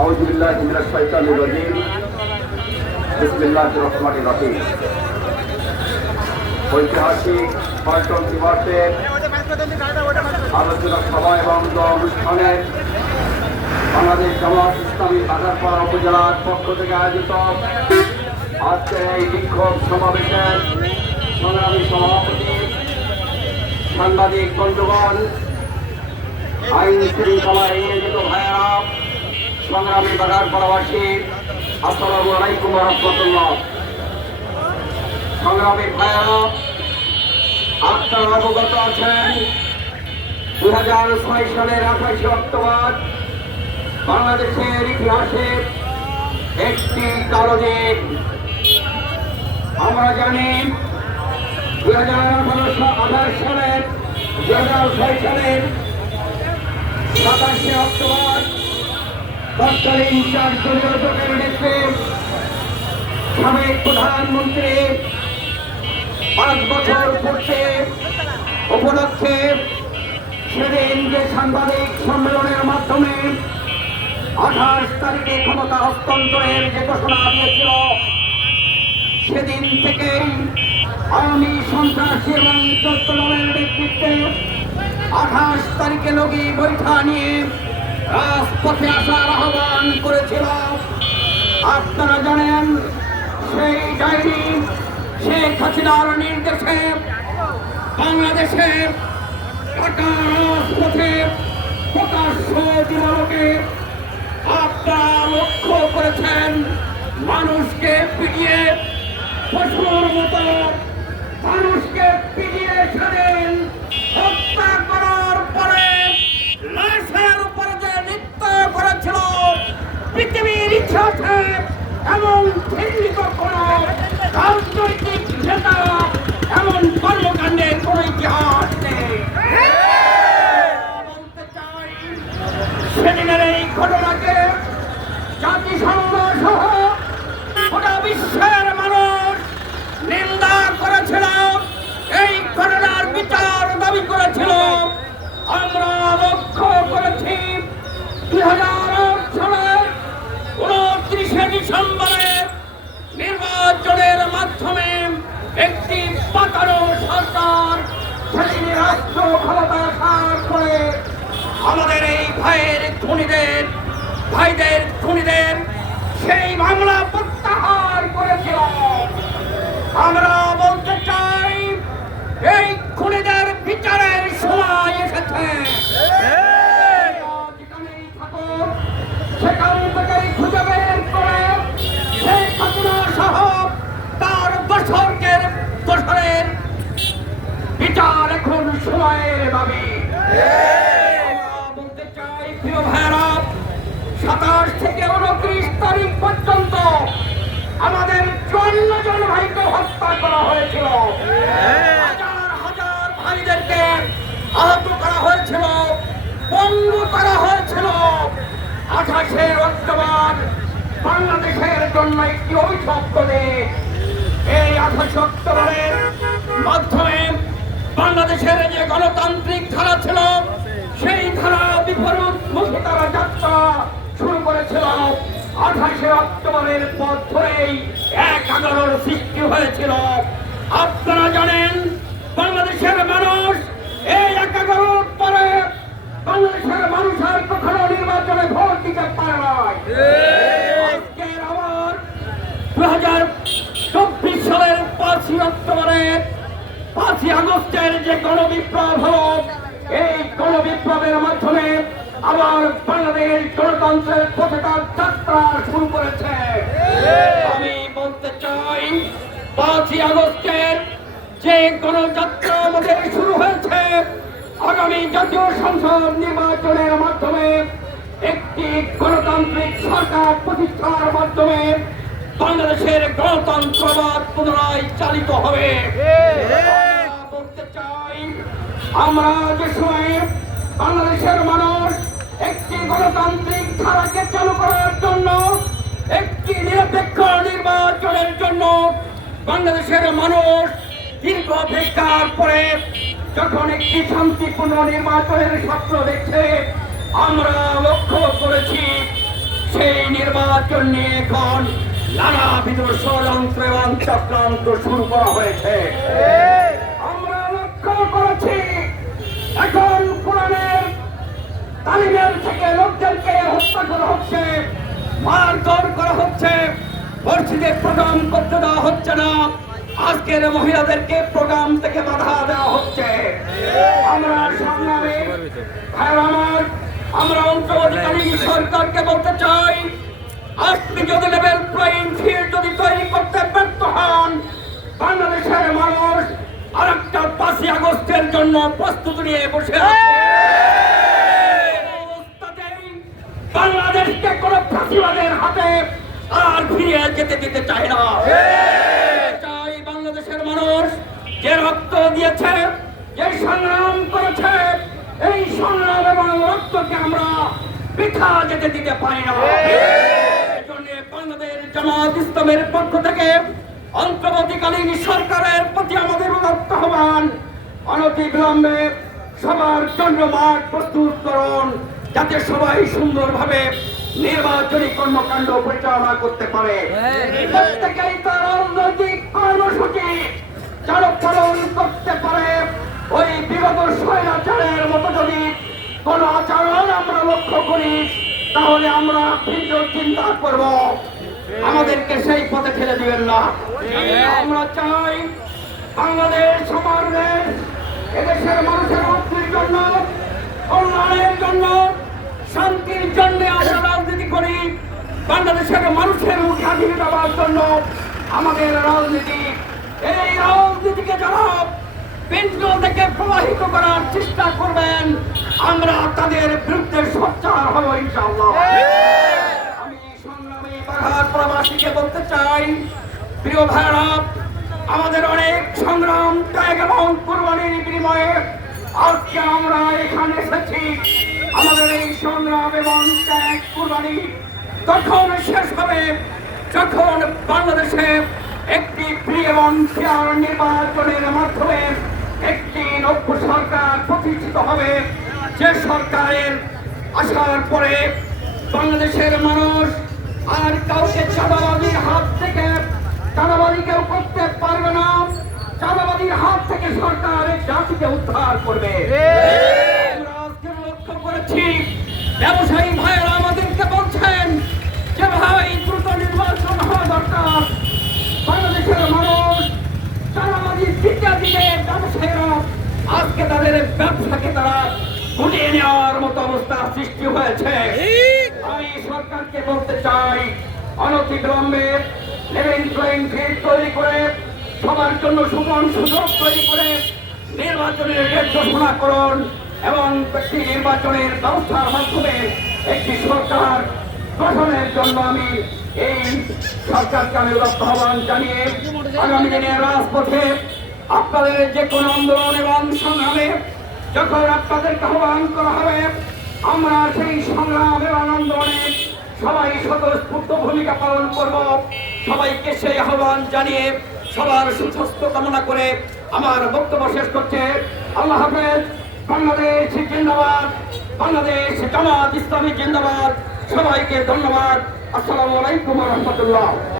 আউযু বিল্লাহি মিনাশ শাইতানির রাজীম। বিসমিল্লাহির রহমানির রহিম। ঐতিহাসিক পল্টন দিবসের আলোচনা সভা এবং অনুষ্ঠানে বাংলাদেশ জামাত ইসলামী বাঘারপাড়া উপজেলার পক্ষ থেকে আয়োজিত আজকের এই বিক্ষোভ সমাবেশের সংগ্রামী সভাপতি, সাংবাদিক বন্ধুগণ, আইন শৃঙ্খলায় নিয়োজিত ভাইয়েরা, সংগ্রামী বাঘারপাড়াবাসী, আসসালামু আলাইকুম ওয়া রাহমাতুল্লাহ। সংগ্রামী ভাইয়েরা, আপনারা অবগত আছেন 2006 সালের 28 অক্টোবর বাংলাদেশের ইতিহাসে একটি কালো দিন। আমরা জানি 2006 সালের 27 অক্টোবর তৎকালীন চার দলীয় জোটের নেতৃত্বে সাবেক প্রধানমন্ত্রী 5 বছর পূর্বে উপলক্ষে সেদিন যে সাংবাদিক সম্মেলনের মাধ্যমে 28 তারিখে ক্ষমতা হস্তান্তরের যে ঘোষণা দিয়েছিল, সেদিন থেকেই আওয়ামী সন্ত্রাসী এবং চট্টগ্রামের নেতৃত্বে 28 তারিখে লগি বৈঠা নিয়ে রাজপথে আসার আহ্বান করেছিল। আপনারা জানেন, সেই ডায়েরি শেখ হাসিনার নির্দেশে বাংলাদেশে রাজপথে প্রকাশ্য দিবালোকে আপনারা লক্ষ্য করেছেন, মানুষকে পিটিয়ে পশুর মতো মানুষকে পিটিয়ে সেদিন হত্যা করার পরে লাশের উপরে যে নৃত্য করেছিল, পৃথিবীর ইতিহাসে এমন ঘৃণিত কোন রাজনৈতিক নেতা এমন কর্মকাণ্ডের কোন ইতিহাস নেই। বলতে চাই, সেদিনের এই ঘটনাকে জাতিসংঘ সহ গোটা বিশ্বের মানুষ নিন্দা করেছিল, এই ঘটনার বিচার দাবি করেছিল। আমরা লক্ষ্য করেছি 2008 সালের 29 ডিসেম্বরে নির্বাচনের মাধ্যমে একটি পাতানো সরকার সেদিন রাষ্ট্র ক্ষমতা আসার করে আমাদের এই ভাইদের খুনিদের সেই মামলা প্রত্যাহার করেছিল। আমরা বলতে চাই, এই খুনিদের বিচারের সময় এসেছে। সেখান থেকেই খুঁজে বের করে শেখ হাসিনা সহ তার দোষরের বিচার এখন সময়ের দাবি। বলতে চাই, প্রিয় ভাইয়েরা, 27 থেকে 29 তারিখ পর্যন্ত আমাদের 54 জন ভাইকে হত্যা করা হয়েছিল, হাজার হাজার ভাইদেরকে আহত করা হয়েছিল, পঙ্গু করা হয়েছিল। 28 অক্টোবর বাংলাদেশের জন্য একটি অভিশপ্ত দিন। এই 28 অক্টোবরের মাধ্যমে বাংলাদেশের যে গণতান্ত্রিক ধারা ছিল, সেই ধারা বিপরীতমুখী তারা যাত্রা শুরু করেছিল। 28 অক্টোবরের পর ধরেই এক আন্দোলনের সৃষ্টি হয়েছিল। আপনারা জানেন, বাংলাদেশের মানুষ এই 11 পরে বাংলাদেশের মানুষ আর কখনো নির্বাচনে ভোট দিতে পারে নাই। আজকের আবার 2024 সালের 5 অক্টোবরের 5 আগস্টের যে গণবিপ্লব হলো, এই গণবিপ্লবের মাধ্যমে আবার বাংলাদেশ গণতন্ত্রের পথে তার যাত্রা শুরু করেছে। আমি বলতে চাই, 5 আগস্টের যে গণযাত্রা আমাদের শুরু হয়েছে, আগামী জাতীয় সংসদ নির্বাচনের মাধ্যমে একটি গণতান্ত্রিক সরকার প্রতিষ্ঠার মাধ্যমে বাংলাদেশের গণতন্ত্রবাদ পুনরায় চালিত হবে। বলতে চাই, আমরা যে সময়ে বাংলাদেশের মানুষ একটি গণতান্ত্রিক ধারাকে চালু করার জন্য, একটি নিরপেক্ষ নির্বাচনের জন্য বাংলাদেশের মানুষ দীর্ঘ অপেক্ষার পরে যখন একটি শান্তিপূর্ণ নির্বাচনের স্বপ্ন দেখছে, আমরা লক্ষ্য করেছি সেই নির্বাচন নিয়ে এখন নানাবিধ ষড়যন্ত্র এবং চক্রান্ত শুরু করা হয়েছে। আমরা লক্ষ্য করেছি এখন কোরআনের তালিমের থেকে লোকদেরকে হত্যা করা হচ্ছে, মারধর করা হচ্ছে, মসজিদে প্রোগ্রাম করতে দেওয়া হচ্ছে না, আজকের মহিলাদেরকে প্রোগ্রাম থেকে বাধা দেওয়া হচ্ছে। আমরা সংগ্রামে আমার আমরা অন্তর্বর্তীকালীন সরকারকে বলতে চাই, আপনি যদি লেভেল প্লেইং ফিল্ড যদি তৈরি করতে ব্যর্থ হন, বাংলাদেশের মানুষ আরেকটা 5ই আগস্টের জন্য প্রস্তুতি নিয়ে বসে আছে। বাংলাদেশকে কোন ফাঁসিবাদের হাতে আর ফিরিয়ে যেতে দিতে চায় না। চাই বাংলাদেশের মানুষ যে রক্ত দিয়েছে, যে সংগ্রাম করেছে, এই সংগ্রাম এবং রক্তকে আমরা বৃথা যেতে দিতে পারি না। এজন্য বাংলাদেশ জামাত ইসলামের পক্ষ থেকে অন্তর্বর্তীকালীন সরকারের প্রতি আমাদের উদাত্ত আহ্বান, অনতি বিলম্বে সবার জন্য মাঠ প্রস্তুত করুন, যাতে সবাই সুন্দরভাবে নির্বাচনী কর্মকাণ্ড পরিচালনা করতে পারে। প্রত্যেকেই তার রাজনৈতিক কর্মসূচি চালক পালন করতে পারে। ওই বিগত স্বৈরাচারের মতো যদি কোন আচরণ আমরা লক্ষ্য করি, তাহলে আমরা ভিন্ন চিন্তা করব, আমাদেরকে সেই পথে ঠেলে দিবেন না। আমরা চাই বাংলাদেশ আমার দেশ, এদেশের মানুষের মুক্তির জন্য, কল্যাণের জন্য, শান্তির জন্য আমরা রাজনীতি করি। বাংলাদেশের মানুষের মুখাধিকার দেওয়ার জন্য আমাদের রাজনীতি। এই রাজনীতিকে যারা কেন্দ্র থেকে প্রবাহিত করার চেষ্টা করবেন, আমরা তাদের বিরুদ্ধে সোচ্চার হব ইনশাআল্লাহ। আমি সংগ্রামী বাঘার প্রবাসীকে বলতে চাই, প্রিয় ভাইরা, আমাদের অনেক সংগ্রাম ত্যাগ এবং কুরবানির বিনিময়ে আজকে আমরা এখানে এসেছি। আমাদের এই সংগ্রাম এবং ত্যাগ কুরবানি তখন শেষ হবে যখন বাংলাদেশে একটি ফ্রি এবং ফেয়ার নির্বাচনের মাধ্যমে একটি নব্য সরকার প্রতিষ্ঠিত হবে, যে সরকারের আসার পরে বাংলাদেশের মানুষ আর কাউকে চাঁদাবাদীর হাত থেকে চাঁদাবাদী কেউ করতে পারবে না। চাঁদাবাদীর হাত থেকে সরকার জাতিকে উদ্ধার করবে। আমরা আজকে লক্ষ্য করেছি ব্যবসায়ী ভাইয়েরা আমাদেরকে বলছেন যে ভাই দ্রুত নির্বাচন হওয়া দরকার। বাংলাদেশের মানুষ চাঁদাবাদীর দিকে দিকে ব্যবসায়ীরা আজকে তাদের ব্যবসাকে তারা গুটিয়ে নেওয়ার মতো অবস্থা সৃষ্টি হয়েছে। আমি সরকারকে বলতে চাই, অনতিবিলম্বে লেভেল প্লেইং ফিল্ড তৈরি করে সবার জন্য সমান সুযোগ তৈরি করে নির্বাচনের ডেট ঘোষণা করুন এবং একটি নির্বাচনের ব্যবস্থার মাধ্যমে একটি সরকার গঠনের জন্য আমি এই সরকারকে আমি আহ্বান জানিয়ে আগামী দিনের রাজপথে আপনাদের যে কোনো আন্দোলন এবং সংগ্রামে যখন আপনাদেরকে আহ্বান করা হবে, আমরা সেই সংগ্রাম এবং আন্দোলনে সবাই স্বতঃস্ফূর্ত ভূমিকা পালন করব। সবাইকে সেই আহ্বান জানিয়ে সবার সুস্বাস্থ্য কামনা করে আমার বক্তব্য শেষ করছে। আল্লাহ হাফেজ। বাংলাদেশ জিন্দাবাদ, বাংলাদেশ জামাত ইসলামী জিন্দাবাদ। সবাইকে ধন্যবাদ। আসসালামু আলাইকুম ওয়া রাহমাতুল্লাহ।